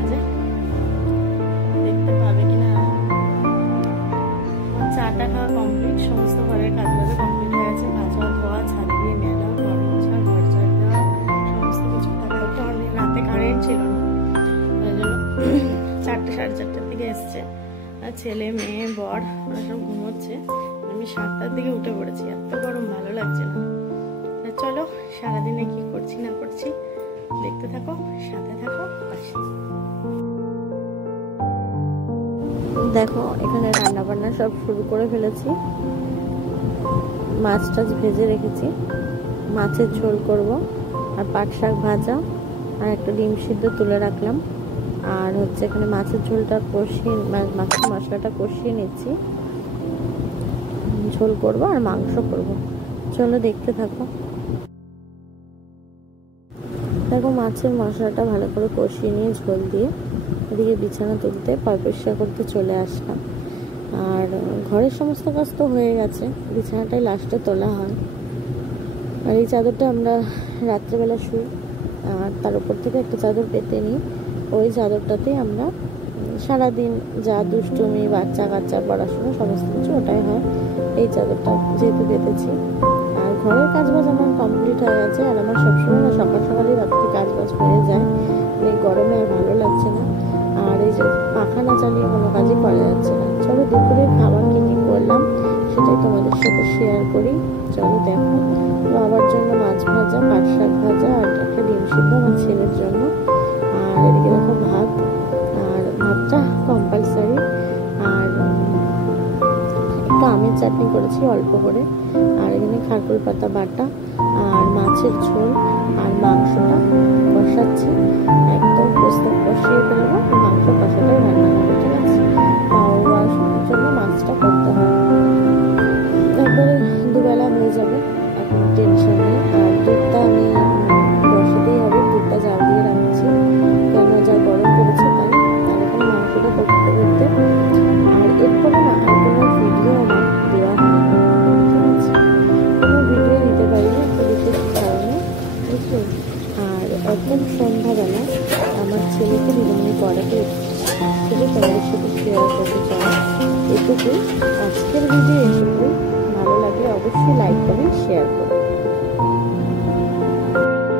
বাজে, দেখতে পাবে কিনা। চাটা খাওয়া কমপ্লিট, সমস্ত ঘরের কাজবাজও কমপ্লিট হয়ে গেছে। ভাজা ধোয়া, ছাদ দিয়ে মেলা, ঘর মোছা, ঘর ঝাড় দেওয়া, সমস্ত কিছু থাকা। একটু অনেক রাতে কারেন্ট ছিল না, ওই জন্য 4টে সাড়ে 4টের দিকে এসছে। আর ছেলে মেয়ে বর ওরা সব ঘুমোচ্ছে, আমি 7টার দিকে উঠে পড়েছি। এত গরম, ভালো লাগছে না। চলো সারাদিনে কি করছি না করছি দেখতে থাকো, সাথে থাকো। দেখো এখানে রান্না বান্না সব শুরু করে ফেলেছি। মাছ টাছ ভেজে রেখেছি, মাছের ঝোল করব, আর পাট শাক ভাজা, আর একটা ডিম সিদ্ধ তুলে রাখলাম। আর হচ্ছে এখানে মাছের ঝোলটা কষিয়ে, মাছের মশলাটা কষিয়ে নিচ্ছি। ঝোল করব আর মাংস করব, চলো দেখতে থাকো। দেখো মাছের মশলাটা ভালো করে কষিয়ে নিয়ে ঝোল দিয়ে এদিকে বিছানা তুলতে, পরিষ্কার করতে চলে আসলাম। আর ঘরের সমস্ত কাজ তো হয়ে গেছে, বিছানাটাই লাস্টে তোলা হয়। আর এই চাদরটা আমরা রাত্রেবেলা শুই, আর তার উপর থেকে একটা চাদর পেতে নিই। ওই চাদরটাতেই আমরা সারাদিন যা দুষ্টুমি, বাচ্চা কাচ্চা, পড়াশোনা সমস্ত কিছু ওটাই হয়। এই চাদরটা যেহেতু পেতেছি। আর ঘরের কাজবাজ আমার কমপ্লিট হয়ে গেছে। আর আমার সবসময় না সকাল সকালই রাত্রে কাজবাজ হয়ে যায়, এই গরমে আর ভালো লাগছে না। আর এই যে পাখা না চালিয়ে কোনো কাজই করা যাচ্ছে না। চলো দুপুরে খাবার কী কী করলাম সেটাই তোমাদের সাথে শেয়ার করি, চলো দেখো। বাবার জন্য মাছ ভাজা, পাট শাক ভাজা, আর একটা ডিম সিদ্ধ আমার ছেলের জন্য। আর এদিকে দেখো ভাত, আর ভাতটা কম্পালসারি। আর একটু আমের চাটনি করেছি অল্প করে। আর এখানে খারকুল পাতা বাটা, আর মাছের ঝোল, আর মাংসটা কষাচ্ছি। একদম প্রস্তুত কষিয়ে ফেলবো, মাংস কষাটাই রান্না হবে, ঠিক আছে। পাওয়ার জন্য মাছটা করতে হবে, তারপরে দুবেলা হয়ে যাবে, এখন টেনশন নেই। আর দুধটা আমি বসাতেই হবে, দুধটা জাল দিয়ে রাখছি, কেন যা গরম পড়েছে তাই। আর এখন মাংসটা করতে করতে, আর এরপরে না আর কোনো ভিডিও আমার দেওয়া হয় না, ঠিক আছে। কোনো ভিডিও নিতে পারি না একটা বিশেষ কারণে, বুঝলি। আর একদম সন্ধ্যাবেলা আমার ছেলেকে বিরিয়ানি করাতে সেটা তোমাদের সাথে শেয়ার করতে চাই। এটুকুই আজকের ভিডিও, এটুকুই। ভালো লাগলে অবশ্যই লাইক করবেন, শেয়ার করবেন।